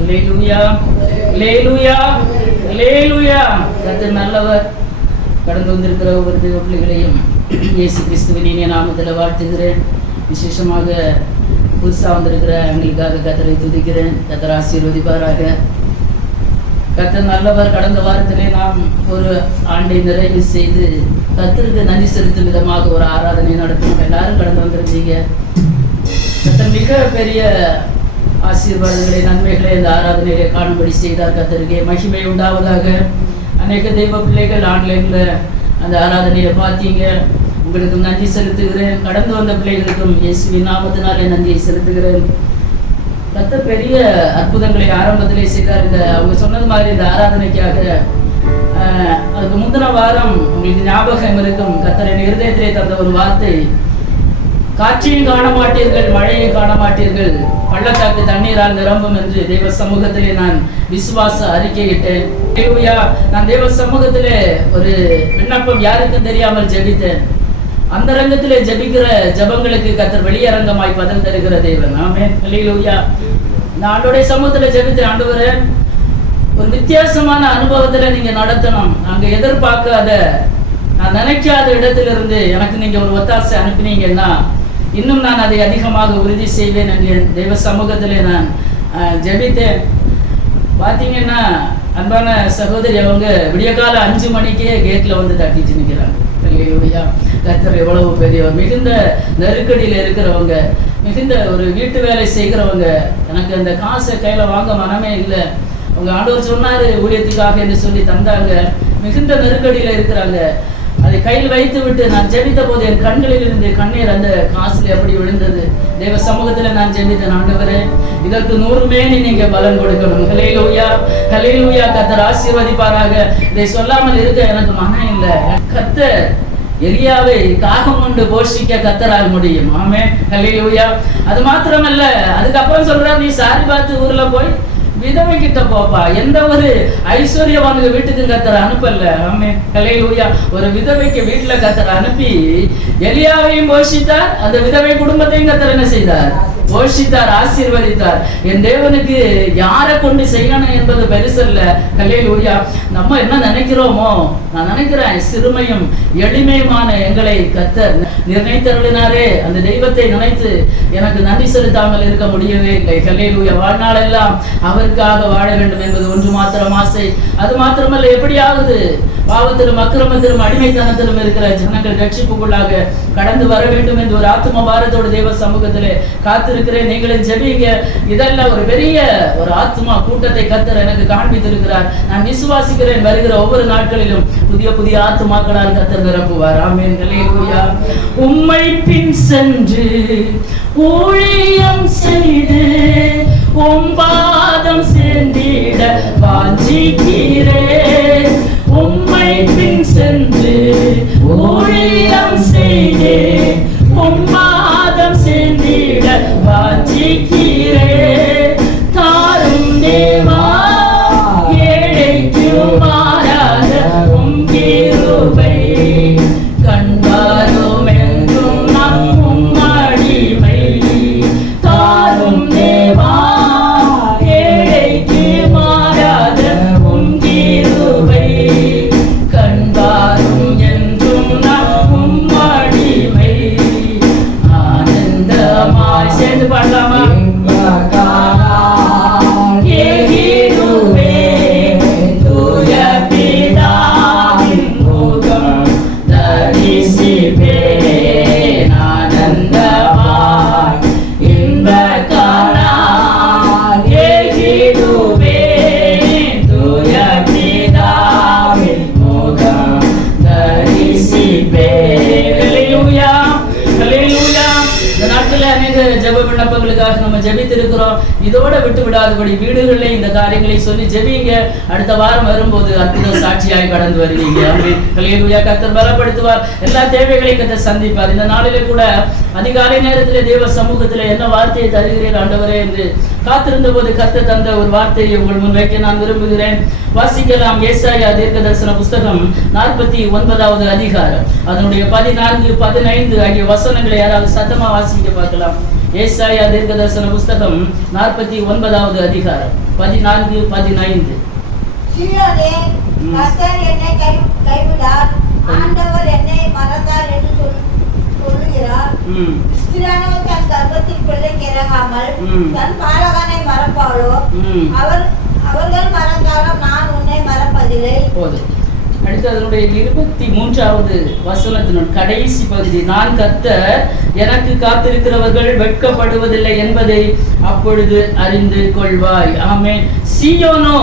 அல்லேலூயா, அல்லேலூயா, அல்லேலூயா. கர்த்தர் நல்லவர். கடந்து வந்திருக்கிற ஒவ்வொரு தெய்வ பிள்ளைகளையும் இயேசு கிறிஸ்துவின் இனிய நாமத்தில் வாழ்த்துகிறேன். விசேஷமாக புதுசாக வந்திருக்கிற எங்களுக்காக கர்த்தரை துதிக்கிறேன். கர்த்தர் ஆசீர்வதிப்பாராக. கர்த்தர் நல்லவர். கடந்த வாரத்திலே நாம் ஒரு ஆண்டை நிறைவு செய்து கர்த்தருக்கு நன்றி செலுத்தும் விதமாக ஒரு ஆராதனை நடத்தும். எல்லாரும் கடந்து வந்திருந்தீங்க. கர்த்தர் மிக பெரிய ஆசீர்வாதங்களை நன்மைகளை இந்த ஆராதனையிலே காணும்படி செய்தார். கர்த்தருக்கு மகிமை உண்டாவதாக. அநேக தெய்வ பிள்ளைகள் ஆன்லைனில் அந்த ஆராதனையை பார்த்தீங்க. உங்களுக்கு நன்றி செலுத்துகிறேன். கடந்து வந்த பிள்ளைகளுக்கும் இயேசுவின் நாமத்தினாலே நன்றியை செலுத்துகிறேன். கர்த்தர் பெரிய அற்புதங்களை ஆரம்பத்திலே செய்தார். இந்த அவங்க சொன்னது மாதிரி இந்த ஆராதனைக்காக அதுக்கு முந்தின வாரம் உங்களுக்கு ஞாபகம் இருக்கும். கர்த்தரின் இருதயத்திலே தந்த ஒரு வார்த்தை, காற்றையும் காண மாட்டீர்கள், மழையை காண மாட்டீர்கள், பள்ளத்தாக்கு தண்ணீரால் நிரம்பும் என்று தேவ சமூகத்திலே நான் விசுவாச அறிக்கையிட்டேன். நான் தேவ சமூகத்திலே ஒரு விண்ணப்பம் யாருக்கும் தெரியாமல் ஜெபித்தேன். அந்த ரங்கத்திலே ஜெபிக்கிற ஜபங்களுக்கு கர்த்தர் வெளியரங்கமாய் பதில் தருகிற தேவன். ஆமென், அல்லேலூயா. நான் ஆண்டவருடைய சமூகத்தில் ஜெபித்தேன். ஆண்டவரே, ஒரு வித்தியாசமான அனுபவத்துல நீங்க நடத்தணும். நாங்க எதிர்பார்க்காத, நான் நினைக்காத இடத்திலிருந்து எனக்கு நீங்க ஒரு ஒத்தாசை அனுப்பினீங்கன்னா இன்னும் நான் அதை அதிகமாக உறுதி செய்வேன் என்று தெய்வ சமூகத்திலே நான் ஜெபித்தேன். பார்த்தீங்கன்னா அன்பான சகோதரி அவங்க விடியகால 5 மணிக்கே கேட்ல வந்து தட்டிச்சு நிற்கிறாங்க. அல்லேலூயா. கர்த்தர் எவ்வளவு பெரியவர். மிகுந்த நெருக்கடியில் இருக்கிறவங்க, மிகுந்த ஒரு வீட்டு வேலை செய்கிறவங்க, எனக்கு அந்த காசை கையில வாங்க மனமே இல்லை. அவங்க ஆண்டவர் சொன்னாரு ஊழியத்துக்காக என்று சொல்லி தந்தாங்க. மிகுந்த நெருக்கடியில் இருக்கிறாங்க. அதை கையில் வைத்து விட்டு நான் ஜெபித்த போது என் கண்களில் இருந்து கண்ணீர் அந்த காசுல அப்படி விழுந்தது. தேவ சமூகத்துல நான் ஜெபித்தேன், ஆண்டவரே இதற்கு 100 மேனி நீங்க பலன் கொடுக்கணும். ஹல்லேலூயா, ஹல்லேலூயா. கர்த்தர் ஆசீர்வதிப்பாராக. இதை சொல்லாமல் இருக்க எனக்கு மனம் இல்லை. கர்த்தர் எலியாவை காகம் கொண்டு போஷிக்க கர்த்தரால் முடியும். ஆமென், ஹல்லேலூயா. அது மாத்திரமல்ல, அதுக்கப்புறம் சொல்றார், நீ சாரி பார்த்து ஊர்ல போய் விதவை கிட்ட போப்பா. எந்த ஒரு ஐஸ்வர்யவானுக்கு வீட்டுக்கு கர்த்தர் அனுப்பல. ஆமென், ஹல்லேலூயா. ஒரு விதவைக்கு வீட்டுல கர்த்தர் அனுப்பி எலியாவையும் போஷித்தார், அந்த விதவை குடும்பத்தையும் கர்த்தர் என்ன செய்தார்? போஷித்தார், ஆசீர்வதித்தார். என் தேவனுக்கு யாரை கொண்டு செய்யணும் என்பது பெருசல்ல. ஹல்லேலூயா. நம்ம என்ன நினைக்கிறோமோ, நான் நினைக்கிறேன் சிறுமையும் எளிமையுமான எங்களை கர்த்தர் நிர்ணயித்தருளினாரே. அந்த தெய்வத்தை நினைத்து எனக்கு நன்றி செலுத்தாமல் இருக்க முடியவே இல்லை. ஹல்லேலூயா. வாழ்நாளெல்லாம் அவருக்காக வாழ வேண்டும் என்பது ஒன்று மாத்திரம் ஆசை. அது மாத்திரமல்ல, எப்படி ஆகுது? பாவத்திலும் அக்கிரமத்திலும் அடிமைத்தனத்திலும் இருக்கிற ஜனங்கள் ரட்சிப்புக்குள்ளாக கடந்து வர வேண்டும் என்று ஒரு ஆத்ம பாரத்தோடு தேவ சமூகத்திலே காத்திருக்கிறேன். நீங்களும் ஜெபிங்க. இதெல்லாம் ஒரு பெரிய ஒரு ஆத்மா கூட்டத்தை கர்த்தர் எனக்கு காண்பித்திருக்கிறார். நான் விசுவாசிக்கிறேன், வருகிற ஒவ்வொரு நாட்களிலும் புதிய புதிய ஆத்மாக்களால் கர்த்தர் நிரப்புவார். ஆமென், அல்லேலூயா. உம்மை பின் சென்று ஊழியம் செய்து உம் பாதம் சேர்ந்திட வாஞ்சிக்கிறேன். உம்மை பின் சென்று ஊழியம் செய்து உம் பாதம் சேர்ந்திட வாஞ்சிக்கிறேன். தாரும் தேவா, ஏழைக்கு மாறாத உம் கிருபை கண்பாரும் என்றும் நம் அடிமை. தாரும் தேவா, ஏழைக்கு மாறாத உம் கிருபை கண்பாரும் என்றும் நம் அடிமை. ஆனந்தமாய் சேர்ந்து பாடலாமா? ஜெப விண்ணப்பங்களுக்காக நம்ம ஜெபித்திருக்கிறோம். இதோட விட்டு விடாதபடி வீடுகளில் இந்த காரியங்களை சொல்லி ஜெபிங்க. அடுத்த வாரம் வரும்போது அற்புத சாட்சியாய் கடந்து வருவீங்க. அல்லேலூயா. கர்த்தர் பலப்படுத்துவார். எல்லா தேவைகளையும் கர்த்தர் சந்திப்பார். இந்த நாளிலே கூட அதிகாலை நேரத்திலே தேவ சமூகத்திலே என்ன வார்த்தையை தருகிறீர் ஆண்டவரே என்று காத்திருந்த போது கர்த்தர் தந்த ஒரு வார்த்தையை உங்கள் முன் வைக்க நான் விரும்புகிறேன். வாசிக்கலாம். ஏசாயா தீர்க்கதரிசன புஸ்தகம் 49வது அதிகாரம் அதனுடைய 14, 15 ஆகிய வசனங்களை யாராவது சத்தமா வாசிக்க பார்க்கலாம். ஏசாயா தீர்க்கதரிசன புஸ்தகம் 49வது அதிகாரம் 14, 15. சீயோனே, கர்த்தர் என்னை கைவிடார், ஆண்டவர் என்னை மறந்தார் என்று சொல்லுகிறார். ஸ்திரீயானவள் தன் கர்ப்பத்தின் பிள்ளைக்கு இறங்காமல் தன் பாலகனை மறப்பாளோ? அவர்கள் மறந்தாலும் நான் உன்னை மறப்பதில்லை. அடுத்து அதனுடைய 23வது வசனத்தினுடைய கடைசி பகுதி, நான் கர்த்தர், எனக்கு காத்திருக்கிறவர்கள் வெட்கப்படுவதில்லை என்பதை அப்பொழுது அறிந்து கொள்வாய். ஆமென். சீயோனோ,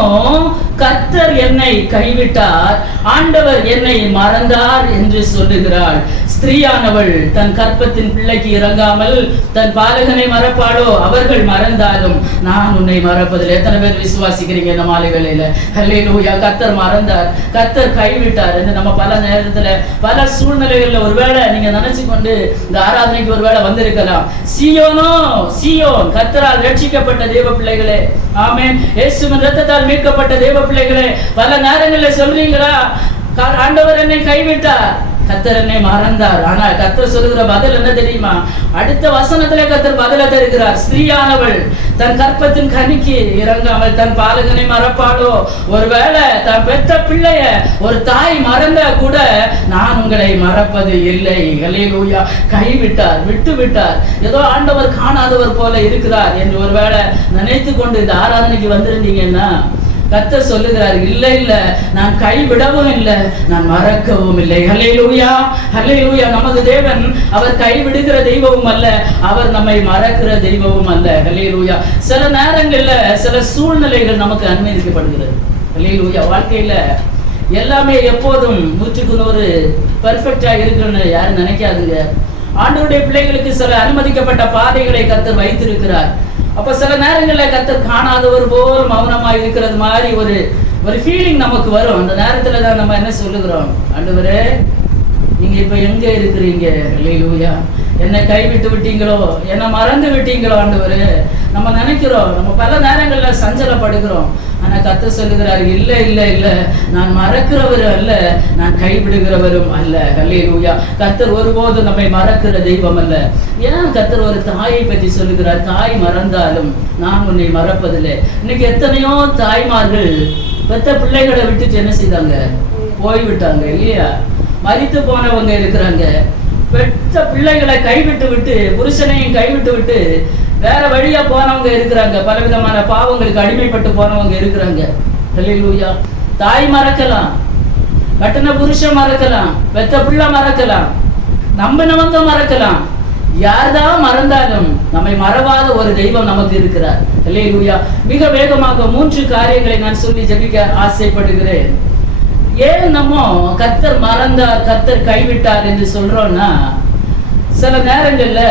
கர்த்தர் என்னை கைவிட்டார், ஆண்டவர் என்னை மறந்தார் என்று சொல்லுகிறாள். ஸ்திரீயானவள் தன் கற்பத்தின் பிள்ளைக்கு இறங்காமல் தன் பாலகனை மறப்பாளோ? அவர்கள் மறந்தாலும் நான் உன்னை மறப்பதில்லை. எத்தனை பேர் விசுவாசிக்கிறீங்க இந்த மாலை வேளையில? ஹல்லேலூயா. கர்த்தர் மறந்தார், கர்த்தர் கைவிட்டார் என்று நம்ம பல நேரத்துல பல சூழ்நிலைகள்ல ஒருவேளை நீங்க நினைச்சு கொண்டு இந்த ஆராதனைக்கு ஒருவேளை வந்திருக்கலாம். சீயோனோ, சீயோன், கர்த்தரால் ரட்சிக்கப்பட்ட தேவ பிள்ளைகளே, ஆமென், இயேசுவின் இரத்தத்தால் மீட்கப்பட்ட தேவ பிள்ளைகளே, பல நேரங்களில் சொல்றீங்களா, ஆண்டவர் என்னை கைவிட்டார், கர்த்தர் என்னை மறந்தார். ஆனா கர்த்தர் சொல்லுகிற பதில் என்ன தெரியுமா? அடுத்த வசனத்திலே கர்த்தர் பதில தருகிறார். ஸ்திரீயானவள் தன் கற்பத்தின் கனிக்கு இறங்காமல் தன் பாலகனை மறப்பாளோ? ஒருவேளை தன் பெற்ற பிள்ளைய ஒரு தாய் மறந்த கூட நான் உங்களை மறப்பது இல்லை. ஹல்லேலூயா. கைவிட்டார், விட்டு விட்டார், ஏதோ ஆண்டவர் காணாதவர் போல இருக்கிறார் என்று ஒருவேளை நினைத்து கொண்டு இந்த ஆராதனைக்கு வந்திருந்தீங்கன்னா கர்த்தர் சொல்லுகிறார், இல்லை இல்ல, நான் கைவிடவும் இல்லை, நான் மறக்கவும் இல்லை. ஹல்லேலூயா, ஹல்லேலூயா. நமது தேவன் அவர் கைவிடுகிற தெய்வமும் அல்ல, அவர் நம்மை மறக்கிற தெய்வமும் அல்ல. ஹல்லேலூயா. சில நேரங்கள்ல சில சூழ்நிலைகள் நமக்கு அனுமதிக்கப்படுகிறது. ஹல்லேலூயா. வாழ்க்கையில எல்லாமே எப்போதும் 100% பெர்ஃபெக்டா இருக்குன்னு யாரும் நினைக்காதுங்க. ஆண்டவருடைய பிள்ளைகளுக்கு சில அனுமதிக்கப்பட்ட பாதைகளை கர்த்தர் வைத்திருக்கிறார். அப்ப சில நேரங்களில் கர்த்தர் காணாதவர் போல் மௌனமா இருக்கிறது மாதிரி ஒரு ஃபீலிங் நமக்கு வரும். அந்த நேரத்துல தான் நம்ம என்ன சொல்லுகிறோம்? ஆண்டவரே, நீங்க இப்ப எங்க இருக்கிறீங்க? ஹல்லேலூயா. என்னை கைவிட்டு விட்டீங்களோ, என்னை மறந்து விட்டீங்களோ ஆண்டவரே? நம்ம நினைக்கிறோம், நம்ம பல நேரங்கள்ல சஞ்சலப்படுகிறோம். ஆனா கர்த்தர் சொல்லுகிறார், இல்ல இல்ல இல்ல, நான் மறக்கிறவர் அல்ல, நான் கைவிடுகிறவரும் அல்ல. ஹல்லேலூயா. கர்த்தர் ஒருபோதும் நம்மை மறக்கிற தெய்வம் அல்ல. ஏன் கர்த்தர் ஒரு தாயை பற்றி சொல்லுகிறார்? தாய் மறந்தாலும் நான் உன்னை மறப்பதில்லை. இன்னைக்கு எத்தனையோ தாய்மார்கள் பெத்த பிள்ளைகளை விட்டுட்டு என்ன செய்தாங்க? போய்விட்டாங்க இல்லையா? மரித்து போனவங்க இருக்கிறாங்க. பெற்ற பிள்ளைகளை கைவிட்டு விட்டு, புருஷனையும் கைவிட்டு விட்டு வேற வழியா போனவங்க இருக்கிறாங்க. பலவிதமான பாவங்களுக்கு அடிமைப்பட்டு போனவங்க இருக்கிறாங்க. ஹல்லேலூயா. தாய் மறக்கலாம், கட்டின புருஷன் மறக்கலாம், பெத்த பிள்ளை மறக்கலாம், நம்பினவங்க மறக்கலாம். யார்தான் மறந்தாலும் நம்மை மறவாத ஒரு தெய்வம் நமக்கு இருக்கிறார். ஹல்லேலூயா. மிக வேகமாக 3 காரியங்களை நான் சொல்லி ஜெபிக்க ஆசைப்படுகிறேன். ஏன் நம்ம கர்த்தர் மறந்தார், கர்த்தர் கைவிட்டார் என்று சொல்றோம்னா, சில நேரங்கள்ல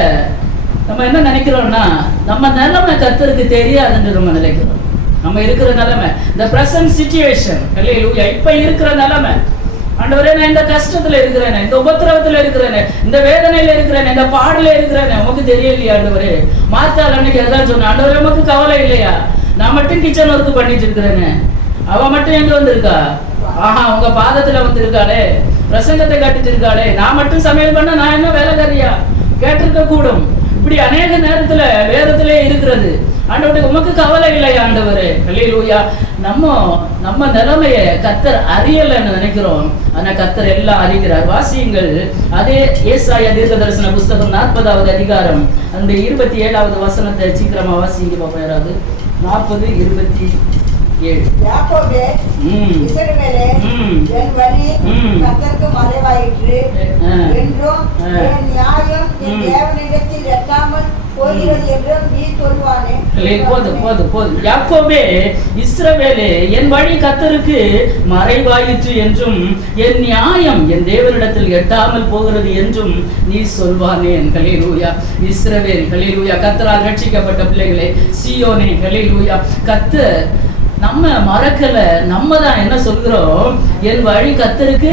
நம்ம என்ன நினைக்கிறோம்னா, நம்ம நிலைமை கர்த்தருக்கு தெரியாதுன்னு நம்ம நினைக்கிறோம். நம்ம இருக்கிற நிலைமை, இந்த பிரசன்ட் சிச்சுவேஷன், ஹல்லேலூயா, இப்ப இருக்கிற நிலைமை, ஆண்டவரே நான் இந்த கஷ்டத்துல இருக்கிறேனே, இந்த உபத்திரவத்துல இருக்கிறேனே, இந்த வேதனையில இருக்கிறேனே, இந்த பாடல இருக்கிறேனே, உமக்கு தெரியலையா ஆண்டவரே? மாத்தாள் அன்னைக்கு அதான் சொன்ன, ஆண்டவரே உமக்கு கவலை இல்லையா? நான் மட்டும் கிச்சன் ஒர்க் பண்ணிட்டு இருக்கிறேனே, அவ மட்டும் எங்க வந்திருக்கா? ஆஹா, உங்க பாதத்துல வந்திருக்காளே, பிரசங்கத்தை கட்டிட்டு இருக்காளே, நான் மட்டும் சமையல் பண்ண நான் என்ன வேலைக்காரியா? கேட்டிருக்க கூடும். இப்படி அநேக நேரத்துல வேதத்திலே இருக்கிறது. ஆண்டவரே உமக்கு கவலை இல்லையா ஆண்டவரே? ஹல்லேலூயா. நம்ம நிலைமைய கர்த்தர் அறியலன்னு நினைக்கிறோம். ஆனா கர்த்தர் எல்லாம் அறிகிறார். வாசியுங்கள், அதே ஏசாயா தீர்க்கதரிசன புஸ்தகம் 40வது அதிகாரம் அந்த 27வது வசனத்தை சீக்கிரமா வாசிங்க பாப்பா யாராவது. 40:27. யாக்கோபே, இஸ்ரவேலே, என் வழி கர்த்தருக்கு மறைவாயிற்று என்றும் என் நியாயம் என் தேவனிடத்தில் எட்டாமல் போகிறது என்றும் நீ சொல்வானே. போதும். யாக்கோபே, இஸ்ரவேலே, என் வழி கர்த்தருக்கு மறைவாயிற்று என்றும் என் நியாயம் என் தேவனிடத்தில் எட்டாமல் போகிறது என்றும் நீ சொல்வானேன். ஹல்லேலூயா. இஸ்ரவேல், ஹல்லேலூயா, கர்த்தரால் ரட்சிக்கப்பட்ட பிள்ளைகளே, சீயோனே, ஹல்லேலூயா. கர்த்தர் நம்ம மறக்கல. நம்ம தான் என்ன சொல்கிறோம்? என் வழி கர்த்தருக்கு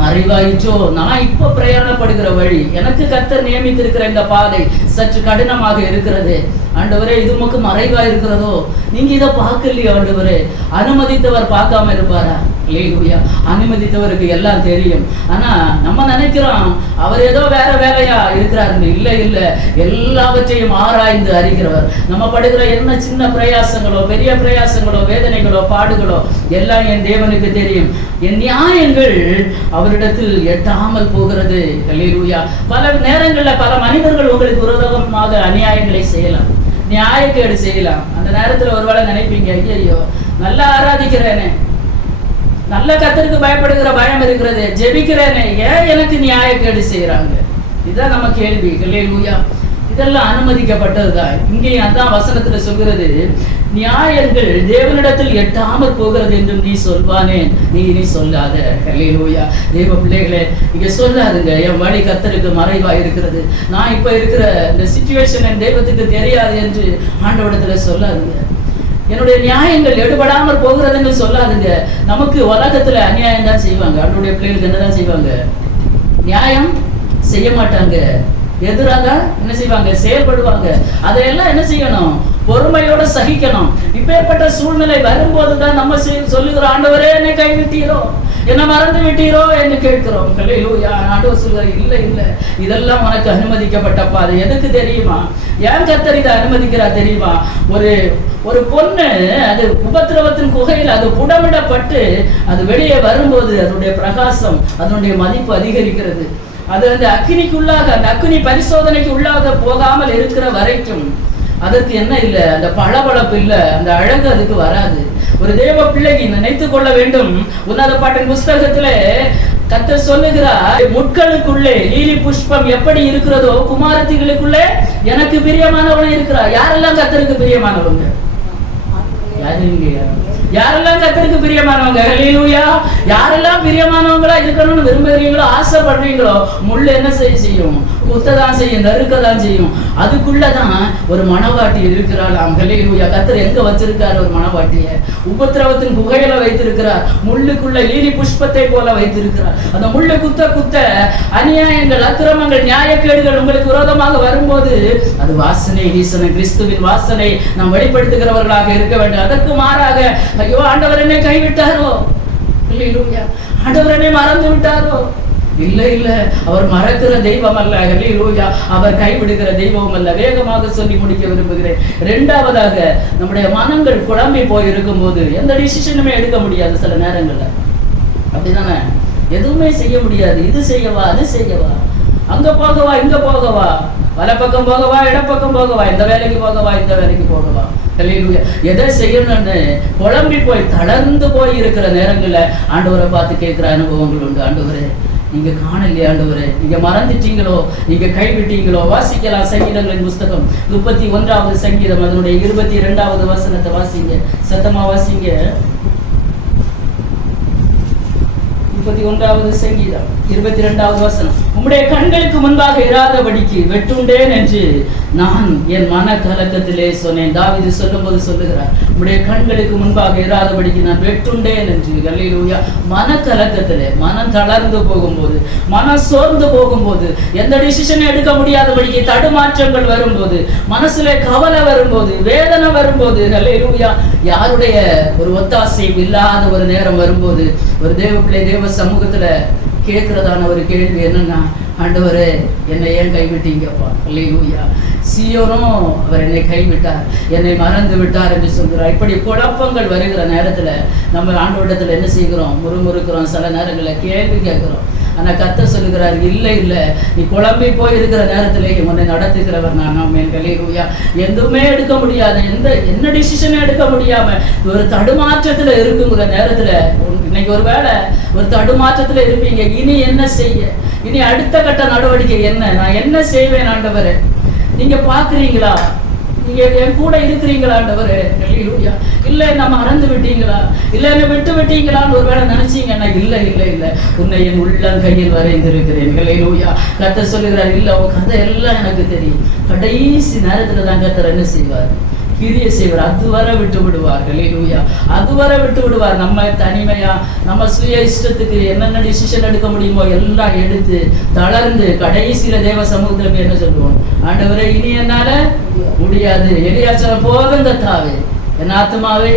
மறைவாயிற்றோ. நான் இப்ப பிரயாணப்படுகிற வழி, எனக்கு கர்த்தர் நியமித்திருக்கிற இந்த பாதை சற்று கடினமாக இருக்கிறது. ஆண்டவரே இது உமக்கு மறைவா இருக்கிறதோ, நீங்க இதை பார்க்கலையோ ஆண்டவரே. அனுமதித்தவர் பார்க்காம இருப்பாரா? அல்லேலூயா. அனுமதித்தவருக்கு எல்லாம் தெரியும். ஆனா நம்ம நினைக்கிறோம் அவர் ஏதோ வேற வேலையா இருக்கிறாருன்னு. இல்ல இல்ல, எல்லாவற்றையும் ஆராய்ந்து அறிகிறவர். நம்ம படுகிற என்ன சின்ன பிரயாசங்களோ பெரிய பிரயாசங்களோ வேதனைகளோ பாடுகளோ எல்லாம் என் தேவனுக்கு தெரியும். என் நியாயங்கள் அவரிடத்தில் எட்டாமல் போகிறது. அல்லேலூயா. பல நேரங்களில் பல மனிதர்கள் உங்களுக்கு விரோதமாக அநியாயங்களை செய்யலாம், நியாயக்கேடு செய்யலாம். அந்த நேரத்தில் ஒருவேளை நினைப்பீங்க, ஐயோ நல்லா ஆராதிக்கிறேனே, நல்ல கர்த்தருக்கு பயப்படுகிற பயம் இருக்கிறது, ஜெபிக்கிறேனே, ஏன் எனக்கு நியாயக்கேடு செய்யறாங்க? இதுதான் நம்ம கேள்வி. அல்லேலூயா. இதெல்லாம் அனுமதிக்கப்பட்டதுதான். இங்கேயும் அதான் வசனத்துல சொல்கிறது, நியாயங்கள் தேவனிடத்தில் எட்டாமல் போகிறது என்று நீ சொல்வானே, நீ சொல்லாத. அல்லேலூயா. தேவ பிள்ளைகளே, இங்க சொல்லாதுங்க என் வழி கர்த்தருக்கு மறைவா இருக்கிறது, நான் இப்ப இருக்கிற இந்த சிச்சுவேஷன் என் தெய்வத்துக்கு தெரியாது என்று ஆண்டவரிடத்துல சொல்லாதுங்க. என்னுடைய நியாயங்கள் எடுபடாமல் போகிறதுன்னு சொல்லாதுங்க. நமக்கு உலகத்துல அநியாயம் தான் செய்வாங்க. அவருடைய பிள்ளைகளுக்கு என்னதான் செய்வாங்க? நியாயம் செய்ய மாட்டாங்க, எதிராக என்ன செய்வாங்க? செயல்படுவாங்க. அதையெல்லாம் என்ன செய்யணும்? பொறுமையோட சகிக்கணும். இப்பேற்பட்ட சூழ்நிலை வரும்போதுதான் நம்ம சொல்லுகிறோம், ஆண்டவரே என்னை கைவிட்டீரோ, என்ன மறந்து விட்டீரோ என்று கேட்கிறோம். அல்லேலூயா. ஆண்டவர் சொல்றார், இல்ல இல்ல, இதெல்லாம் உனக்கு அனுமதிக்கப்பட்டப்பா. அது எதுக்கு தெரியுமா? ஏன் கர்த்தர் இதை அனுமதிக்கிறார் தெரியுமா? ஒரு பொண்ணு அது உபத்திரவத்தின் குகையில் அது புடமிடப்பட்டு அது வெளியே வரும்போது அதனுடைய பிரகாசம், அதனுடைய மதிப்பு அதிகரிக்கிறது. அது அந்த அக்கினிக்குள்ளாக, அந்த அக்கினி பரிசோதனைக்கு உள்ளாக போகாமல் இருக்கிற வரைக்கும் அதற்கு என்ன இல்லை? அந்த பளபளப்பு இல்லை, அந்த அழகு அதுக்கு வராது. ஒரு தேவ பிள்ளைக்கு நினைத்து கொள்ள வேண்டும். உன்னத பாட்டின் புஸ்தகத்திலே கர்த்தர் சொல்லுகிறார், முட்களுக்குள்ளே லீலி புஷ்பம் எப்படி இருக்கிறதோ குமாரத்திகளுக்குள்ளே எனக்கு பிரியமானவன் இருக்கிறார். யாரெல்லாம் கர்த்தருக்கு பிரியமானவங்க? யாரெல்லாம் கர்த்தருக்கு பிரியமானவங்க? அல்லேலூயா. யாரெல்லாம் பிரியமானவங்களா இருக்கணும்னு விரும்புகிறீங்களோ, ஆசைப்படுறீங்களோ, முள் என்ன செய்யும்? குத்ததான் செய்யும், நறுக்கதான் செய்யும். அதுக்குள்ளதான் ஒரு மணவாட்டி இருக்கிறாளாம். அல்லேலூயா. கர்த்தர் எங்க வச்சிருக்காரு ஒரு மணவாட்டிய? உபத்திரவத்தின் குகையில வைத்திருக்கிறார். முள்ளுக்குள்ள லீலி புஷ்பத்தை போல வைத்திருக்கிறார். அந்த முள்ளு குத்த குத்த அநியாயங்கள், அக்கிரமங்கள், நியாயக்கேடுகள் உங்களுக்கு விரோதமாக வரும்போது அது வாசனை வீசன கிறிஸ்துவின் வாசனை நாம் வெளிப்படுத்துகிறவர்களாக இருக்க வேண்டும். அதற்கு மாறாக, ஐயோ ஆண்டவர் என்னை கைவிட்டாரோ, அல்லேலூயா, ஆண்டவர் என்னை மறந்து விட்டாரோ, இல்ல இல்ல, அவர் மறக்கிற தெய்வம் அல்ல. அல்லேலூயா. அவர் கைவிடுகிற தெய்வம் அல்ல. வேகமாக சொல்லி முடிக்க விரும்புகிறேன். இரண்டாவதாக, நம்முடைய மனங்கள் குழம்பி போய் இருக்கும் போது எந்த டிசிஷனுமே எடுக்க முடியாது. சில நேரங்கள்ல அப்படிதானே, எதுவுமே செய்ய முடியாது. இது செய்யவா, அது செய்யவா, அங்க போகவா, இங்க போகவா, வலப்பக்கம் போகவா, இடப்பக்கம் போகவா, இந்த வேலைக்கு போகவா, இந்த வேலைக்கு போகவா. அல்லேலூயா. எதை செய்யணும்னு குழம்பி போய் தளர்ந்து போய் இருக்கிற நேரங்கள்ல ஆண்டவரை பார்த்து கேட்கிற அனுபவங்கள் உண்டு. ஆண்டவரே நீங்க காணலையே, ஆண்டவரே நீங்க மறந்துட்டீங்களோ, நீங்க கைவிட்டீங்களோ. வாசிக்கலாம் சங்கீதங்களின் புஸ்தகம் 31வது சங்கீதம் அதனுடைய 22வது வசனத்தை வாசிங்க, சத்தமா வாசிங்க. 31வது சங்கீதம் 22வது வசனம். உம்முடைய கண்களுக்கு முன்பாக இராதபடிக்கு வெட்டுண்டேன் என்று நான் என் மன கலக்கத்திலே சொன்னேன். தாவீது சொல்லும்போது சொல்லுகிறார், உம்முடைய கண்களுக்கு முன்பாக இராதபடிக்கு நான் வெட்டுண்டேன் என்று. அல்லேலூயா. மன கலக்கத்திலே, மனம் தளர்ந்து போகும்போது, மனம் சோர்ந்து போகும்போது, எந்த டிசிஷனை எடுக்க முடியாதபடிக்கு தடுமாற்றங்கள் வரும்போது, மனசுல கவலை வரும்போது, வேதனை வரும்போது, அல்லேலூயா, யாருடைய ஒரு ஒத்தாசை இல்லாத ஒரு நேரம் வரும்போது ஒரு தேவ பிள்ளை தேவ சமூகத்துல கேட்கிறதான ஒரு கேள்வி என்னன்னா, ஆண்டவரே என்னை ஏன் கைவிட்டீங்கப்பா? அல்லேலூயா. சீயோனும் அவர் என்னை கைவிட்டார், என்னை மறந்து விட்டார் என்று சொல்கிறார். இப்படி குழப்பங்கள் வருகிற நேரத்துல நம்ம ஆண்டவரிடத்துல என்ன செய்கிறோம்? முறுமுறுக்கிறோம், சில நேரங்களில் கேள்வி கேட்கிறோம். ஆனா கர்த்தர் சொல்லுகிறார், இல்லை இல்லை, நீ குழம்பி போய் இருக்கிற நேரத்திலேயே உன்னை நடத்துகிறவர் நான். அல்லேலூயா. எதுவுமே எடுக்க முடியாது, என்ன டிசிஷனும் எடுக்க முடியாம ஒரு தடுமாற்றத்துல இருக்குங்கிற நேரத்துல, இன்னைக்கு ஒரு வேளை ஒரு தடுமாற்றத்துல இருப்பீங்க. இனி என்ன செய்ய? இனி அடுத்த கட்ட நடவடிக்கை என்ன? நான் என்ன செய்வேன் ஆண்டவரே? நீங்க பாக்குறீங்களா? நீங்க என் கூட இருக்கிறீங்களா ஆண்டவரே? அல்லேலூயா. இல்ல என்ன மறந்து விட்டீங்களா? இல்ல என்ன விட்டு விட்டீங்களான்னு ஒருவேளை நினைச்சீங்கன்னா, இல்ல இல்ல இல்ல, உன்னை என் உள்ளங்கையில் வரைந்திருக்கிறேன். அல்லேலூயா. கர்த்தர் சொல்லுகிறார், இல்ல உன் கதை எல்லாம் எனக்கு தெரியும். கடைசி நேரத்துல தான் கர்த்தர் என்ன செய்வார்? கிரிய செய்வார். அதுவரை விட்டு விடுவார். ஹல்லேலூயா. அதுவரை விட்டு விடுவார். நம்ம தனிமையா நம்ம சுய இஷ்டத்துக்கு என்னென்ன டிசிஷன் எடுக்க முடியுமோ எல்லாம் எடுத்து தளர்ந்து கடைசியில தேவ சமூகத்துல போய் என்ன சொல்லுவோம்? ஆண்டவரே, இனி என்னால முடியாது. எலியா சொன்ன, போதும் கர்த்தாவே, என் ஆத்மாவை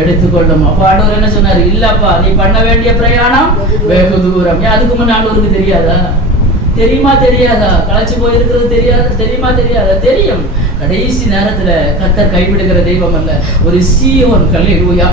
எடுத்துக்கொள்ளும். அப்ப ஆண்டவர் என்ன சொன்னாரு? இல்லப்பா, நீ பண்ண வேண்டிய பிரயாணம் வெகு தூரம். அதுக்கு முன்ன ஆண்டவருக்கு தெரியாதா? தெரியுமா தெரியாதா? களைச்சு போயிருக்கிறது தெரியாதா? தெரியுமா தெரியாதா? தெரியும். கடைசி நேரத்துல கர்த்தர் கைவிடுகிற தெய்வம் அல்ல. ஒரு சீயோன், ஹல்லேலூயா,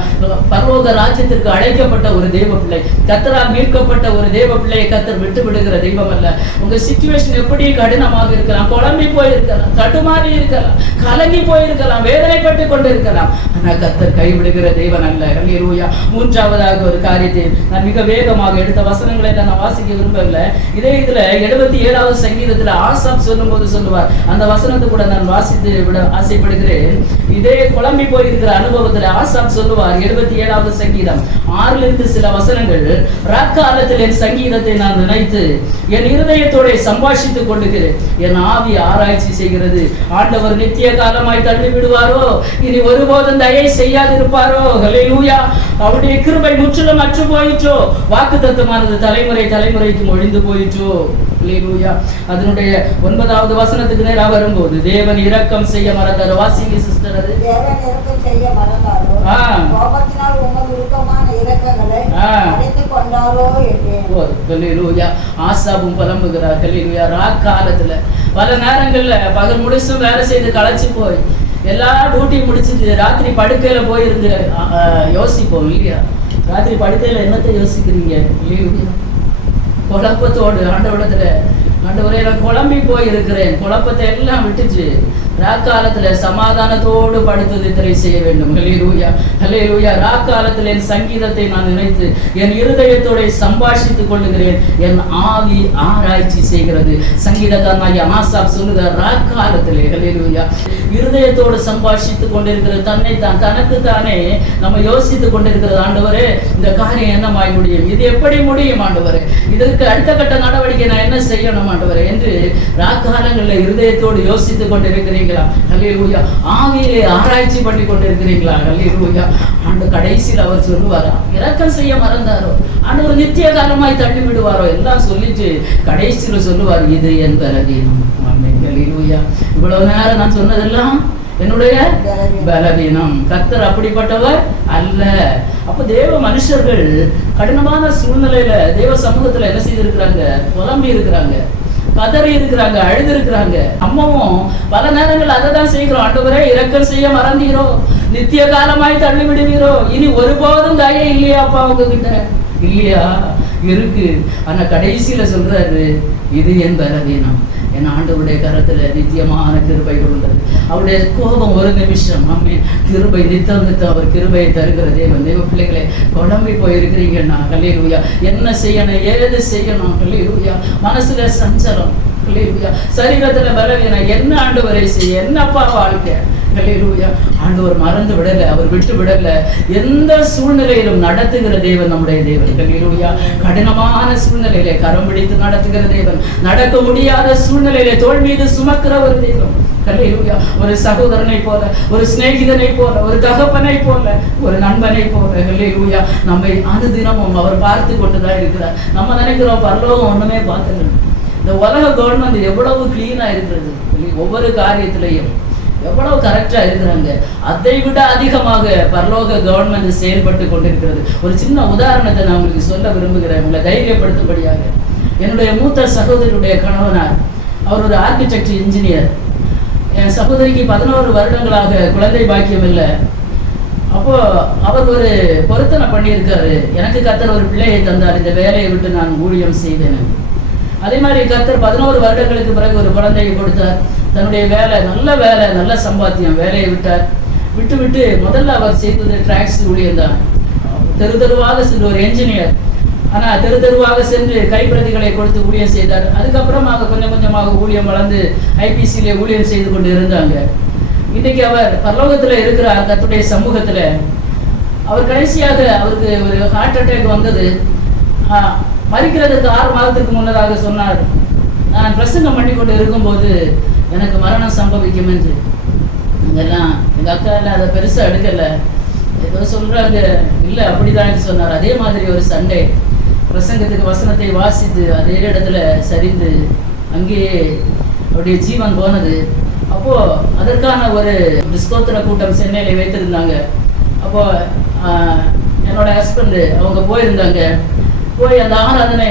பரலோக ராஜ்யத்திற்கு அழைக்கப்பட்ட ஒரு தேவ பிள்ளை, கர்த்தரால் மீட்கப்பட்ட ஒரு தேவ பிள்ளையை கர்த்தர் விட்டு விடுகிற தெய்வம் அல்ல. உங்க சிச்சுவேஷன் எப்படி கடினமாக இருக்கலாம், குழம்பி போயிருக்கலாம், தடுமாறி இருக்கலாம், கலங்கி போயிருக்கலாம், வேதனைப்பட்டு கொண்டு இருக்கலாம். ஆனா கர்த்தர் கைவிடுகிற தெய்வன் அல்ல. ஹல்லேலூயா. மூன்றாவதாக ஒரு காரியத்தை நான் மிக வேகமாக எடுத்த வசனங்களை நான் வாசிக்க விரும்பவில்லை. இதே இதுல 77வது சங்கீதத்துல ஆசாப் சொல்லும் போது சொல்லுவார், அந்த வசனத்தை கூட நான் வாசித்து விட ஆசைப்படுகிறேன். இதே குழம்பி போயிருக்கிற அனுபவத்துல ஆசாப் சொல்லுவார், 77வது சங்கீதம் 6லிருந்து சில வசனங்கள், ராக்காலத்தில் என் சங்கீதத்தை நான் நினைத்து என் இருதயத்தோட சம்பாஷித்துக் கொள்ளுகிறேன். என் ஆவி ஆராய்ச்சி செய்கிறது. ஆண்டவர் நித்திய காலமாய் தள்ளி விடுவாரோ? இனி ஒருபோதும் தயை செய்யாதிருப்பாரோ? ஹல்லேலூயா. அவருடைய கிருபை முற்றிலும் அற்று போயிற்றோ? வாக்குத்தத்தமானது தலைமுறை தலைமுறைக்கு ஒழிந்து போயிற்றோ? ஹல்லேலூயா. அதனுடைய 9வது வசனத்துக்கு நேரா வரும்போது, தேவன் இரக்கம் செய்ய மறந்தாரோ? வாசிங்க சிஸ்டர். அது தேவன் இரக்கம் செய்ய மறந்தாரோ? கோபத்தினால் உமது உருக்கமான இரக்கங்களை அடைத்துக் கொண்டாரோ என்றேன். ஹல்லேலூயா. ஆசாபும் புலம்புகிறார். ஹல்லேலூயா. ராக்காலத்துல பல நேரங்கள்ல பகல் முழுசும் வேலை செய்து களைச்சு போய் எல்லா டியூட்டியும் முடிச்சுட்டு ராத்திரி படுக்கையில போயிருந்து யோசிப்போம் இல்லையா? ராத்திரி படுக்கையில என்னத்தை யோசிக்கிறீங்க? இல்லையா? குழப்பத்தோடு ஆண்டவரிடத்துல, ஆண்டவரே, நான் குழம்பி போயிருக்கிறேன், குழப்பத்தை எல்லாம் விட்டுச்சு ராக்காலத்துல சமாதானத்தோடு படுத்து நித்திரை செய்ய வேண்டும். ஹல்லேலூயா. ஹல்லேலூயா. ராக்காலத்தில் என் சங்கீதத்தை நான் நினைத்து என் இருதயத்தோட சம்பாஷித்துக் கொள்ளுகிறேன். என் ஆவி ஆராய்ச்சி செய்கிறது. சங்கீதக்காரனாகிய ஆசாப் சொல்லுகிறார், ராக்காலத்திலே, ஹல்லேலூயா, இருதயத்தோடு சம்பாஷித்துக் கொண்டிருக்கிறது. தனக்கு தானே நம்ம யோசித்துக் கொண்டிருக்கிறது. ஆண்டவரே, இந்த காரியம் என்னமாய் முடியும்? இது எப்படி முடியும் ஆண்டவரே? இதற்கு அடுத்த கட்ட நடவடிக்கை நான் என்ன செய்யணும் ஆண்டவரே என்று ராக்காலங்களில் இருதயத்தோடு யோசித்துக் கொண்டிருக்கிறீங்க. ஹல்லேலூயா. ஆவியிலே ஆராய்ச்சி பண்ணி கொண்டிருக்கிறீங்களா? ஹல்லேலூயா. ஆண்டு கடைசியில் அவர் சொல்லுவாரா, இரக்கம் செய்ய மறந்தாரோ? ஆண்டவர் நித்திய காலமாய் தள்ளி விடுவாரோ? எல்லாம் சொல்லிட்டு கடைசியில் சொல்லுவார், இது என் பலவீனம். ஆமென். ஹல்லேலூயா. இவ்வளவு நேரம் நான் சொன்னதெல்லாம் என்னுடைய பலவீனம். கர்த்தர் அப்படிப்பட்டவர் அல்ல. அப்ப தேவ மனுஷர்கள் கடினமான சூழ்நிலையில தேவ சமூகத்துல என்ன செய்திருக்கிறாங்க? புலம்பி இருக்கிறாங்க, கதறி இருக்கிறாங்க, அழுது இருக்கிறாங்க. அம்மாவும் பல நேரங்கள் அதை தான் செய்கிறோம். ஆண்டவரே, இரக்கம் செய்ய மறந்தீரோ? நித்திய காலமாய் தள்ளி விடுவீரோ? இனி ஒருபோதும் தயை இல்லையாப்பா உங்ககிட்ட? இல்லையா? இருக்கு. ஆனா கடைசியில சொல்றாரு, இது என் பலவீனம். என் ஆண்டவருடைய கரத்துல நித்தியமான கிருபைகள் உள்ளது. அவருடைய கோபம் ஒரு நிமிஷம். ஆமென். கிருபை நித்தம் நித்தம் அவர் கிருபையை தருகிற தேவன். தேவ பிள்ளைகளை குழம்பி போயிருக்கிறீங்கன்னா, ஹல்லேலூயா, என்ன செய்யணும், ஏது செய்யணும்? ஹல்லேலூயா. மனசுல சஞ்சலம், ஹல்லேலூயா, சரீரத்துல பலவீனம், என்ன ஆண்டவரை செய்ய, என்னப்பா வாழ்க்கை? ஹல்லேலூயா. ஆண்டவர் மறந்து விடல, அவர் விட்டு விடல. எந்த சூழ்நிலையிலும் நடத்துகிற தேவன் நம்முடைய தேவன். ஹல்லேலூயா. கடினமான சூழ்நிலையிலே கரம் பிடித்து நடத்துகிற தேவன். நடக்க முடியாத சூழ்நிலையிலே தோள் மீது சுமக்கிற ஒரு தெய்வம். ஹல்லேலூயா. ஒரு சகோதரனை போல, ஒரு சிநேகிதனை போல, ஒரு தகப்பனை போல, ஒரு நண்பனை போல, ஹல்லேலூயா, நம்மை அனுதினமும் அவர் பார்த்து கொண்டுதான் இருக்கிறார். நம்ம நினைக்கிறோம் பரலோகம் ஒண்ணுமே பார்க்கல. இந்த உலக கவர்மெண்ட் எவ்வளவு கிளீனா இருக்கிறது, ஒவ்வொரு காரியத்திலையும் எவ்வளவு கரெக்டா இருக்கிறாங்க. அதை விட அதிகமாக பரலோக கவர்மெண்ட் செயல்பட்டு கொண்டிருக்கிறது. ஒரு சின்ன உதாரணத்தை நான் உங்களுக்கு சொல்ல விரும்புகிறேன், உங்களை தைரியப்படுத்தும்படியாக. என்னுடைய மூத்த சகோதரியுடைய கணவனார், அவர் ஒரு ஆர்கிடெக்ட் இன்ஜினியர். என் சகோதரிக்கு 11 வருடங்களாக குழந்தை பாக்கியம் இல்லை. அப்போ அவர் ஒரு பொருத்தனை பண்ணியிருக்காரு, எனக்கு கர்த்தர் ஒரு பிள்ளையை தந்தார், இந்த வேலையை விட்டு நான் ஊழியம் செய்தேன். அதே மாதிரி கர்த்தர் 11 வருடங்களுக்கு பிறகு ஒரு குழந்தையை கொடுத்தார். தன்னுடைய வேலை, நல்ல சம்பாத்தியம், வேலையை விட்டார். விட்டு முதல்ல அவர் செய்தது டிராக்ஸ் ஊழியம் தான். தெருவாக சென்று ஒரு என்ஜினியர், ஆனால் தெருவாக சென்று கைப்பிரதிகளை கொடுத்து ஊழியம் செய்தார். அதுக்கப்புறமாக கொஞ்சம் கொஞ்சமாக ஊழியம் வளர்ந்து ஐபிசியிலே ஊழியம் செய்து கொண்டு இருந்தாங்க. இன்னைக்கு அவர் பரலோகத்தில் இருக்கிறார். கர்த்தருடைய சமூகத்தில் அவர் கடைசியாக அவருக்கு ஒரு ஹார்ட் அட்டாக் வந்தது. மரிக்கிறதுக்கு 6 மாதத்துக்கு முன்னதாக சொன்னார், நான் பிரசங்கம் பண்ணி கொண்டு இருக்கும்போது எனக்கு மரணம் சம்பவிக்கும் என்று. அங்கெல்லாம் எங்கள் அக்கா எல்லாம் அதை பெருசாக எடுக்கலை, ஏதோ சொல்கிறாங்க. இல்லை அப்படிதான் சொன்னார். அதே மாதிரி ஒரு சண்டே பிரசங்கத்துக்கு வசனத்தை வாசித்து அதே இடத்துல சரிந்து அங்கேயே அவருடைய ஜீவன் போனது. அப்போது அதற்கான ஒரு ஸ்தோத்திர கூட்டம் சென்னையில் வைத்திருந்தாங்க. அப்போது என்னோட ஹஸ்பண்டு அவங்க போயிருந்தாங்க. போய் அந்த ஆராதனை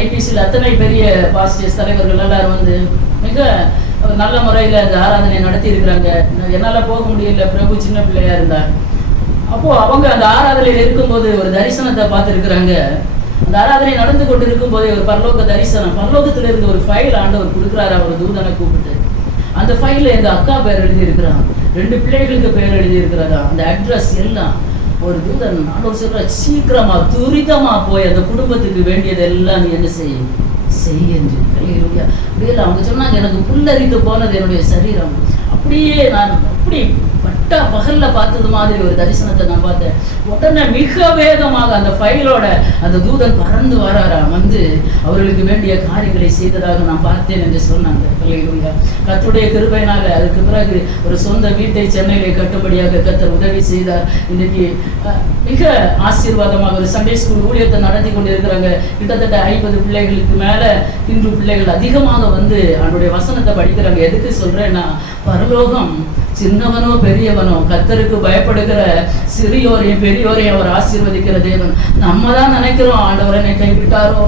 ஐபிசியில் அத்தனை பெரிய பாஸ்டர்ஸ் தலைவர்கள் எல்லாரும் வந்து மிக நல்ல முறையில் அந்த ஆராதனை நடத்தி இருக்கிறாங்க. என்னால் போக முடியல, பிரபு சின்ன பிள்ளையா இருந்தார். அப்போது அவங்க அந்த ஆராதனையில் இருக்கும்போது ஒரு தரிசனத்தை பார்த்துருக்குறாங்க. அந்த ஆராதனை நடந்து கொண்டு இருக்கும் போதே ஒரு பரலோக தரிசனம், பரலோகத்துல இருந்து ஒரு ஃபைல் ஆண்டவர் கொடுக்குறாரு. அவர் தூதனை கூப்பிட்டு அந்த ஃபைல்ல எங்க அக்கா பேர் எழுதி இருக்கிறான், 2 பிள்ளைகளுக்கு பேர் எழுதி இருக்கிறதா, அந்த அட்ரஸ் எல்லாம். ஒரு தூதன் ஆண்டவர் சொல்ற, சீக்கிரமா துரிதமா போய் அந்த குடும்பத்துக்கு வேண்டியதெல்லாம் நீ என்ன செய்ய என்று. அவங்க சொன்னாங்க, எனக்கு புல்லரித்து போனது என்னுடைய சரீரம். அப்படியே நான் அப்படி பட்டா பகல்ல பார்த்தது மாதிரி ஒரு தரிசனத்தை நான் பார்த்தேன். உடனே மிக வேகமாக அந்த ஃபைலோட அந்த தூதன் பறந்து வராராம், வந்து அவர்களுக்கு வேண்டிய காரியங்களை செய்ததாக நான் பார்த்தேன் என்று சொன்னாங்க. கர்த்தருடைய கிருபையினால அதுக்கு பிறகு ஒரு சொந்த வீட்டை சென்னையிலே கட்டும்படியாக கர்த்தர் உதவி செய்தார். இன்னைக்கு மிக ஆசீர்வாதமாக ஒரு சண்டே ஸ்கூல் ஊழியத்தை நடத்தி கொண்டு இருக்கிறாங்க. கிட்டத்தட்ட 50 பிள்ளைகளுக்கு மேல இன்று பிள்ளைகள் அதிகமாக வந்து அவருடைய வசனத்தை படிக்கிறாங்க. எதுக்கு சொல்றேன்னா, பரலோகம் சின்னவனோ பெரியவனோ கர்த்தருக்கு பயப்படுகிற சிறியோரையும் பெரியோரையும் அவர் ஆசீர்வதிக்கிற தேவன். நம்ம தான் நினைக்கிறோம், ஆண்டவர் என்னை கைவிட்டாரோ,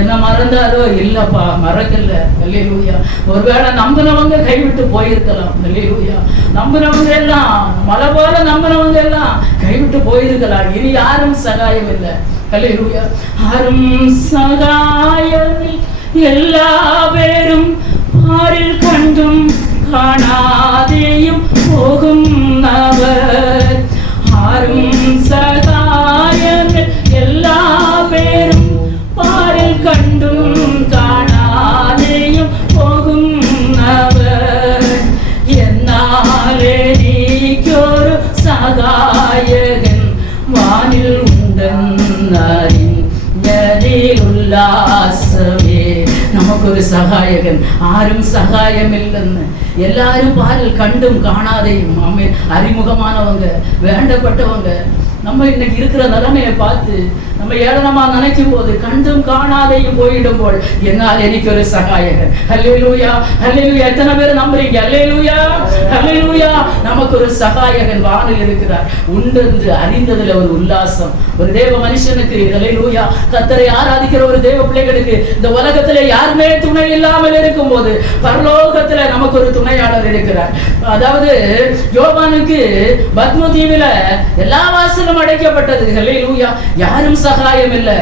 என்ன மறந்தாரோ. இல்லப்பா, மறக்கல. அல்லேலூயா. ஒருவேளை நம்பினவங்க கைவிட்டு போயிருக்கலாம். அல்லேலூயா. நம்பினவங்க எல்லாம் மலை போல நம்பினவங்க எல்லாம் கைவிட்டு போயிருக்கலாம். இனி யாரும் சகாயம் இல்லை. அல்லேலூயா. யாரும் சகாயமில் எல்லா பேரும் பாரில் கண்டும் காணாதேயும் போகும் அவர். ஆரும் சகாயமில் எல்லா பேரும் பாரில் கண்டும் காணாதேயும் போகும் அவர். என்னாலே நீக்கொரு சகாயகன் வானில் உண்டன்னறிஞதில் உல்லாசமே. நமக்கு ஒரு சகாயகன், ஆரும் சகாயம் இல்லைன்னு எல்லாரும் பாரில் கண்டும் காணாதையும். ஆமென். அறிமுகமானவங்க, வேண்டப்பட்டவங்க, நம்ம இன்னைக்கு இருக்கிற நிலைமையை பார்த்து நம்ம ஏளனமா நினைக்கும் போது கண்டும் காணாதையும் போயிடும் போல் என்னால் எனக்கு ஒரு சகாயகன். அல்லேலூயா, அல்லேலூயா. எத்தனை பேர் நம்புறீங்க? அல்லேலூயா, அல்லேலூயா. நமக்கு ஒரு சகாயகன் வானில் இருக்கிறார். உண்டு என்று அறிந்ததுல ஒரு உல்லாசம். ஒரு தேவ மனுஷனுக்கு, அல்லேலூயா, கர்த்தரை ஆராதிக்கிற ஒரு தேவ பிள்ளைகளுக்கு இந்த உலகத்திலே யாருமே துணை இல்லாமல் இருக்கும் போது பரலோகத்துல நமக்கு ஒரு துணையாளர் இருக்கிறார். அதாவது யோவானுக்கு பத்ம தீவில எல்லா வாசலும் அடைக்கப்பட்டது. அல்லேலூயா. யாரும் சகாயம் இல்லை.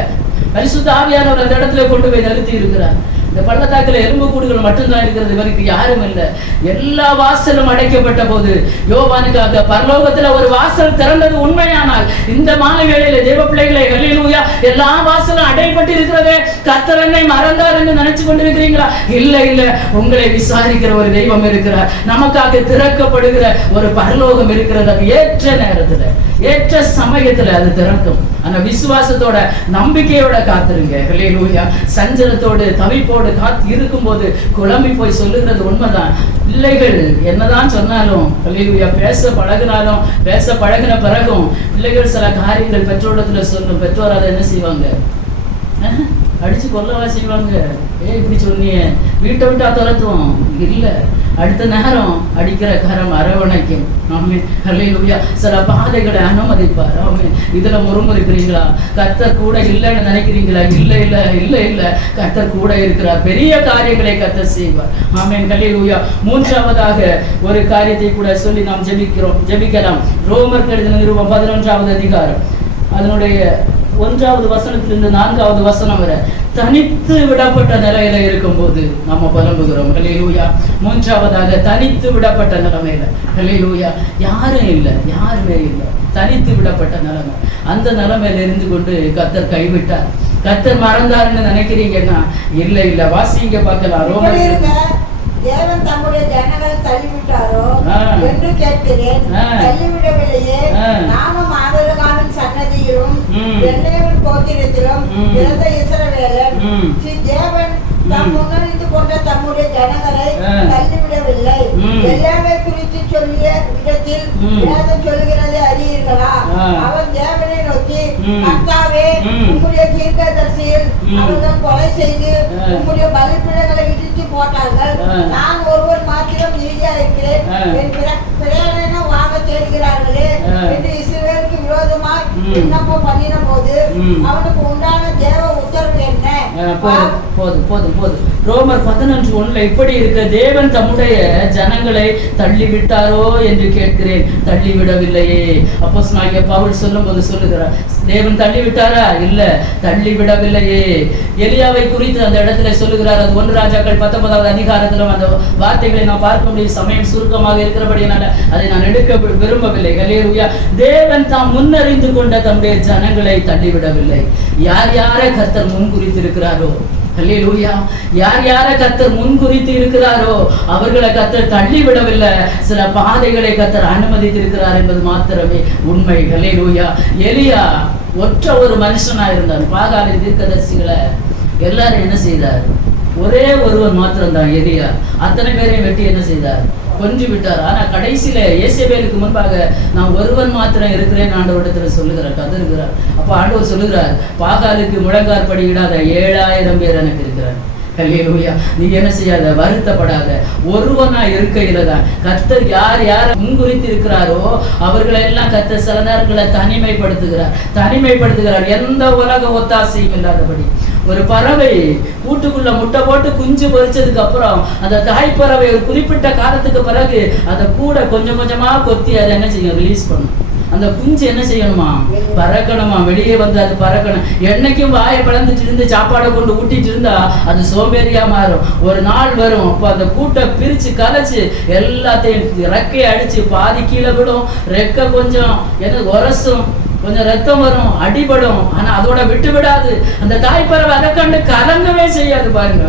பரிசுத்த ஆவியானவர் அந்த இடத்துல கொண்டு போய் நிறுத்தி இருக்கிறார். இந்த பள்ளத்தாக்குல எலும்பு கூடுகள் மட்டும்தான் இருக்கிறது, இவருக்கு யாரும் இல்லை. எல்லா வாசலும் அடைக்கப்பட்ட போது யோவானுக்காக பரலோகத்துல ஒரு வாசல் திறந்தது உண்மையானால், இந்த மாலை வேளையில தேவ பிள்ளைகளை, அல்லேலூயா, எல்லா வாசலும் அடைப்பட்டு இருக்கிறதே, கர்த்தர் என்னை மறந்தார் என்று நினைச்சு கொண்டிருக்கிறீங்களா? இல்லை இல்லை. உங்களை விசாரிக்கிற ஒரு தெய்வம் இருக்கிறார். நமக்காக திறக்கப்படுகிற ஒரு பரலோகம் இருக்கிறது. அது ஏற்ற நேரத்துல, ஏற்ற சமயத்துல அது திறக்கும். அந்த விசுவாசத்தோட, நம்பிக்கையோட காத்துருங்க. அல்லேலூயா. சஞ்சலத்தோடு தவிப்போடு காத்து இருக்கும் போது குழம்பி போய் சொல்லுகிறது உண்மைதான். பிள்ளைகள் என்னதான் சொன்னாலும், அல்லேலூயா, பேச பழகின பிறகும் பிள்ளைகள் சில காரியங்கள் பெற்றோரிடத்துல சொல்லும். பெற்றோர் அதை என்ன செய்வாங்க? அடிச்சு கொல்லவா செய்வாங்க. இப்படி சொன்னிய, வீட்டை விட்டா துரத்துவோம். இல்லை, அடுத்த நேரம் அடிக்கிற கரம் அரவணைக்கும். ஆமென். அல்லேலூயா. சில பாதைகளை அனுமதிப்பார். ஆமென். இதுல முறுமுறுக்கிறீங்களா? கர்த்தர் கூட இல்லைன்னு நினைக்கிறீங்களா? இல்லை இல்லை இல்லை இல்லை. கர்த்தர் கூட இருக்கிறார். பெரிய காரியங்களை கர்த்தர் செய்வார். ஆமென். அல்லேலூயா. மூன்றாவதாக ஒரு காரியத்தை கூட சொல்லி நாம் ஜெபிக்கலாம். ரோமர் எழுதின நிருபம் 11வது அதிகாரம் அதனுடைய 1வது வசனத்திலிருந்து 4வது வசனம் வரை தனித்து விடப்பட்ட நிலையில இருக்கும் போது நம்ம புலம்புகிறோம். அல்லேலூயா. மூன்றாவதாக தனித்து விடப்பட்ட நிலைமையில, அல்லேலூயா, யாரும் இல்லை, யாருமே இல்லை, தனித்து விடப்பட்ட நிலைமை. அந்த நிலைமையில இருந்து கொண்டு கர்த்தர் கைவிட்டார், கர்த்தர் மறந்தாருன்னு நினைக்கிறீங்கன்னா இல்லை இல்லை. வாசிங்க பார்க்கலாம். ரோமர் தேவன் தம்முடைய ஜனங்களை தள்ளிவிட்டாரோ என்று கேட்கிறேன். தள்ளிவிடவில்லையே. நாமும் ஆதரகாலின் சன்னதியிலும் வெள்ளையவன் கோத்திரத்திலும் பிறந்த இஸ்ரவேலன். தேவன் தாம் முன்னறிந்து கொண்ட தம்முடைய ஜனங்களை தள்ளிவிடவில்லை. எல்லாரை குறித்து சொல்லிய இடத்தில் வேதம் சொல்கிறதை அறியீர்களா? அவன் தேவனை நோக்கி, கர்த்தாவே, உம்முடைய தீர்க்கதரிசியில் அவர்கள் கொலை செய்து உம்முடைய பலிபீடங்களை இடித்து போட்டார்கள். நான் ஒருவர் மாத்திரம் மீதியா இருக்கிறேன். என் பிரயாணம் வாங்க தேடுகிறார்களே என்று இஸ்ரவேலுக்கு விரோதமாய் விண்ணப்பம் பண்ணின போது அவனுக்கு உண்டான தேவ உத்தரவு என்ன? போதும். ரோமர் 11:1 இப்படி இருக்க, தேவன் தம்முடைய ஜனங்களை தள்ளிவிட்டாரோ என்று கேட்கிறேன். தள்ளிவிடவில்லையே. அப்போஸ்தலனாகிய பவுல் சொல்லும் போது சொல்லுகிறார், தேவன் தள்ளிவிட்டாரா? இல்ல, தள்ளிவிடவில்லையே. எலியாவை குறித்து அந்த இடத்துல சொல்லுகிறார். அது 1 ராஜாக்கள் 19வது அதிகாரத்திலும் அந்த வார்த்தைகளை நான் பார்க்க முடியும். சமயம் சுருக்கமாக இருக்கிறபடியால அதை நான் எடுக்க விரும்பவில்லை. ஹல்லேலூயா. தேவன் தாம் முன்னறிந்து கொண்ட தம்முடைய ஜனங்களை தள்ளிவிடவில்லை. யார் யாரை கர்த்தர் முன்குறித்து இருக்கிறாரோ, ஹல்லேலூயா, யார் யாரை கர்த்தர் முன்குறித்து இருக்கிறாரோ அவர்களை கர்த்தர் தள்ளிவிடவில்லை. சில பாதைகளை கர்த்தர் அனுமதித்திருக்கிறார் என்பது மாத்திரமே உண்மை. ஹல்லேலூயா. எலியா ஒற்ற ஒரு மனுஷனா இருந்தார். பாகாலின் தீர்க்கதரிசிகளை எல்லாரும் என்ன செய்தார்? ஒரே ஒருவர் மாத்திரம் தான் எலியா. அத்தனை பேரையும் வெட்டி என்ன செய்தார்? கொன்று விட்டார். ஆனா கடைசியில இயேசபேலுக்கு முன்பாக நான் ஒருவன் மாத்திரம் இருக்கிறேன் ஆண்டவரிடத்துல சொல்லுகிறார், கதறுகிறார். அப்ப ஆண்டவர் சொல்லுகிறார், பாகாலுக்கு முழங்கார் படியிடாத 7000 பேர் எனக்கு இருக்கிறார். ஹல்லேலூயா. நீ என்ன செய்யாத, வருத்தப்படாத. ஒருவனா இருக்கையில தான் கர்த்தர் யார் யார் முன்குறித்து இருக்கிறாரோ அவர்களை எல்லாம் கர்த்தர் சில நேரங்களை தனிமைப்படுத்துகிறார். எந்த உலக ஒத்தாசையும் இல்லாதபடி. ஒரு பறவை கூட்டுக்குள்ள முட்டை போட்டு குஞ்சு பொரிச்சதுக்கு அப்புறம் அந்த தாய்ப்பறவை ஒரு குறிப்பிட்ட காலத்துக்கு பிறகு அதை கூட கொஞ்சம் கொஞ்சமா கொத்தி அதை என்ன செய்யும்? ரிலீஸ் பண்ணும். அந்த குஞ்சு என்ன செய்யணுமா? பறக்கணுமா, வெளியே வந்து அது பறக்கணும். என்னைக்கும் வாயை பழந்துட்டு இருந்து சாப்பாடை கொண்டு ஊட்டிட்டு இருந்தா அது சோம்பேறியா மாறும். ஒரு நாள் வரும், அப்போ அந்த கூட்டை பிரிச்சு கலைச்சு எல்லாத்தையும் ரெக்கையை அடிச்சு பாதி கீழே விடும். ரெக்கை கொஞ்சம் என்ன உரசும், கொஞ்சம் ரத்தம் வரும், அடிபடும். ஆனா அதோட விட்டு விடாது. அந்த தாய்ப்பறவை அதை கண்டு கலங்கவே செய்யாது. பாருங்க,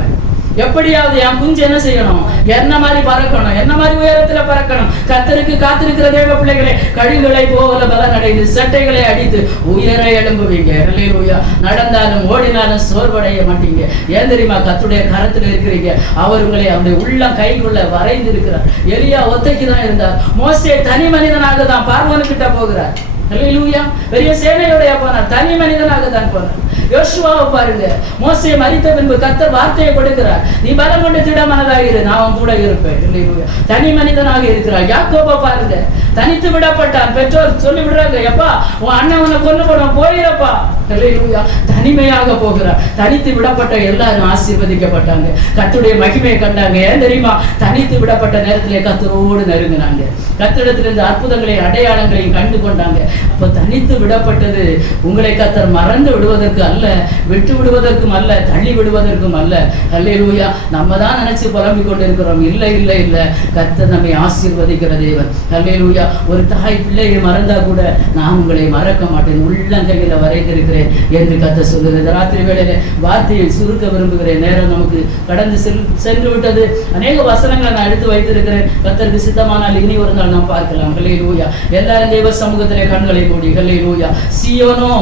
எப்படியாவது என் குஞ்சு என்ன செய்யணும்? என்ன மாதிரி பறக்கணும், என்ன மாதிரி உயரத்துல பறக்கணும். கர்த்தருக்கு காத்திருக்கிற தேவ பிள்ளைகளே, கழிவுகளை போல பலன் அடைந்து சட்டைகளை அடித்து உயர எழும்புவீங்க. ஹல்லேலூயா. நடந்தாலும் ஓடினாலும் சோர்வடைய மாட்டீங்க. ஏன் தெரியுமா? கர்த்தருடைய கரத்துல இருக்கிறீங்க. அவர் உங்களை அவருடைய உள்ள கைக்குள்ள வரைந்து இருக்கிறார். எலியா ஒத்தைக்கு தான் இருந்தார். மோசே தனி மனிதனாக தான் பார்வோனுக்கிட்ட போகிறார். ஹல்லேலூயா. பெரிய சேனையோடைய போனார், தனி மனிதனாக தான் போனார். யோசுவாவை பாருங்க, மோசே மரித்த பின்பு கர்த்தர் வார்த்தையை கொடுக்கிறார், நீ பலம் கொண்டு திடமனதாக இரு, நான் அவன் கூட இருப்பேன். ஹல்லேலூயா. தனி மனிதனாக இருக்கிறார். யாக்கோபை பாருங்க, தனித்து விடப்பட்டான். பெற்றோர் சொல்லி விடுறாங்க, எப்பா உன் அண்ணன் உன்னை கொண்டு போன போயிடப்பா. ஹல்லேலூயா. தனிமையாக போகிறார். தனித்து விடப்பட்ட எல்லாரும் ஆசீர்வதிக்கப்பட்டாங்க. கர்த்தருடைய மகிமையை கண்டாங்க. ஏன் தெரியுமா? தனித்து விடப்பட்ட நேரத்திலே கர்த்தரோடு நெருங்கினாங்க. கர்த்தரிடத்திலிருந்து அற்புதங்களையும் அடையாளங்களையும் கண்டு கொண்டாங்க. அப்ப தனித்து விடப்பட்டது உங்களை கர்த்தர் மறந்து விடுவதற்கு அல்ல, விட்டு விடுவதற்கும் அல்ல, தள்ளி விடுவதற்கும் அல்ல. ஹல்லேலூயா. நம்ம தான் நினைச்சு புலம்பிக் கொண்டு இருக்கிறோம். இல்லை இல்லை இல்லை, கர்த்தர் நம்மை ஆசீர்வதிக்கிற தேவன். ஹல்லேலூயா. ஒரு தாய் பிள்ளையை மறந்தா கூட நான் உங்களை மறக்க மாட்டேன், உள்ளங்கையில வரைந்திருக்கிறேன் என்று கர்த்தர் சொல்லுகிறது. ராத்திரி வேளையில வார்த்தையை சுருக்க விரும்புகிறேன். நேரம் நமக்கு கடந்து சென்று விட்டது. அநேக வசனங்களை நான் எடுத்து வைத்திருக்கிறேன். கர்த்தருக்கு சித்தமானால் இனி ஒரு நாள் நாம் பார்க்கலாம். ஹல்லேலூயா. எல்லாரும் தேவ சமூகத்திலே கண்களை மூடி. ஹல்லேலூயா. சீயோனோ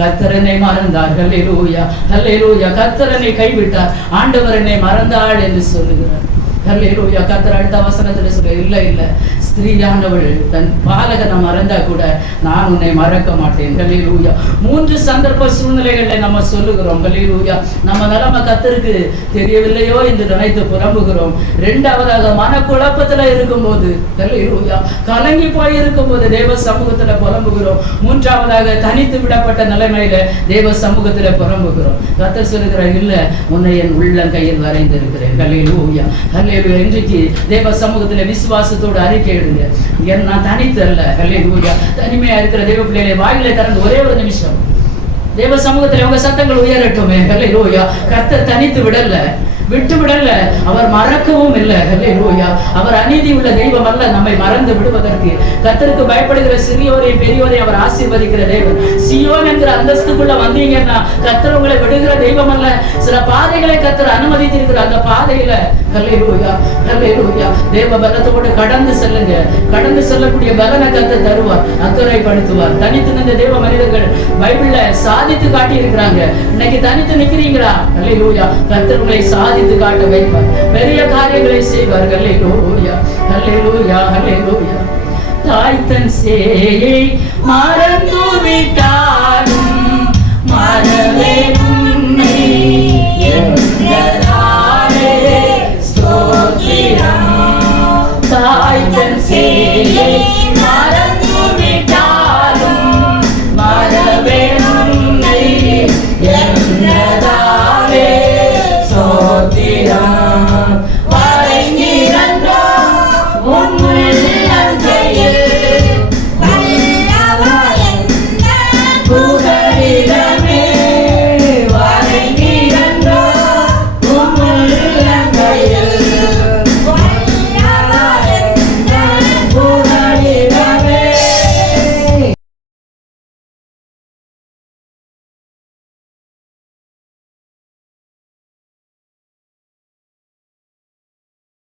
கர்த்தர் என்னை மறந்தார். ஹல்லேலூயா. ஹல்லேலூயா. கர்த்தர் என்னை கைவிட்டார், ஆண்டவர் என்னை மறந்தாள் என்று சொல்லுகிறார். ஹல்லேலூயா. கர்த்தர் அடுத்த வசனத்தில் சொல்ல, இல்லை இல்லை, ஸ்திரீயானவள் தன் பாலகனை மறந்தா கூட நான் உன்னை மறக்க மாட்டேன். ஹல்லேலூயா. 3 சந்தர்ப்ப சூழ்நிலைகளை நம்ம சொல்லுகிறோம். ஹல்லேலூயா. நம்ம நிலைமை கர்த்தருக்கு தெரியவில்லையோ என்று நினைத்து புலம்புகிறோம். 2வதாக மனக்குழப்பத்துல இருக்கும்போது, ஹல்லேலூயா, கலங்கி போய் இருக்கும்போது தேவ சமூகத்துல புலம்புகிறோம். 3வதாக தனித்து விடப்பட்ட நிலைமையில தேவ சமூகத்துல புலம்புகிறோம். கர்த்தர் சொல்லுகிறார், இல்ல, உன்னை என் உள்ளங்கையில் வரைந்திருக்கிறேன். ஹல்லேலூயா. இன்றைக்கு தேவ சமூகத்துல விசுவாசத்தோடு அறிக்கை எடுங்க, நான் தனித்து அல்ல. ஹல்லேலூயா. தனிமையா இருக்கிற தேவ பிள்ளைகளை வாயிலை திறந்து ஒரே ஒரு நிமிஷம் தேவ சமூகத்துல உங்க சத்தங்கள் உயரட்டுமே. ஹல்லேலூயா. கர்த்தர் தனித்து விடல, விட்டு விடல, அவர் மறக்கவும் இல்லை. ஹல்லேலூயா. அவர் அநீதி உள்ள தெய்வம் அல்ல நம்மை மறந்து விடுவதற்கு. கர்த்தருக்கு பயப்படுகிற சிறியோரையும் பெரியோரையும் அவர் ஆசீர்வதிக்கிற தெய்வம். சீயோன் என்கிற அந்தஸ்துக்குள்ள வந்தீங்கன்னா கர்த்தர் உங்களை விடுகிற தெய்வம் அல்ல. சில பாதைகளை கர்த்தர் அனுமதித்திருக்கிற அந்த பாதையில ஹல்லேலூயா, ஹல்லேலூயா, தேவ பலத்தோடு கடந்து செல்லுங்க. கடந்து செல்லக்கூடிய பலனை கர்த்தர் தருவார், அக்கறைப்படுத்துவார். தனித்து நின்ற தேவ மனிதர்கள் பைபிள்ல சாதித்து காட்டி இருக்கிறாங்க. இன்னைக்கு தனித்து நிக்கிறீங்களா? ஹல்லேலூயா. கர்த்தர் உங்களை சாதித்து காட்ட வைப்பார், பெரிய காரியங்களை செய்வார். ஹல்லேலூயா, ஹல்லேலூயா, ஹல்லேலூயா. தாய் தன் சேயை மறந்தோ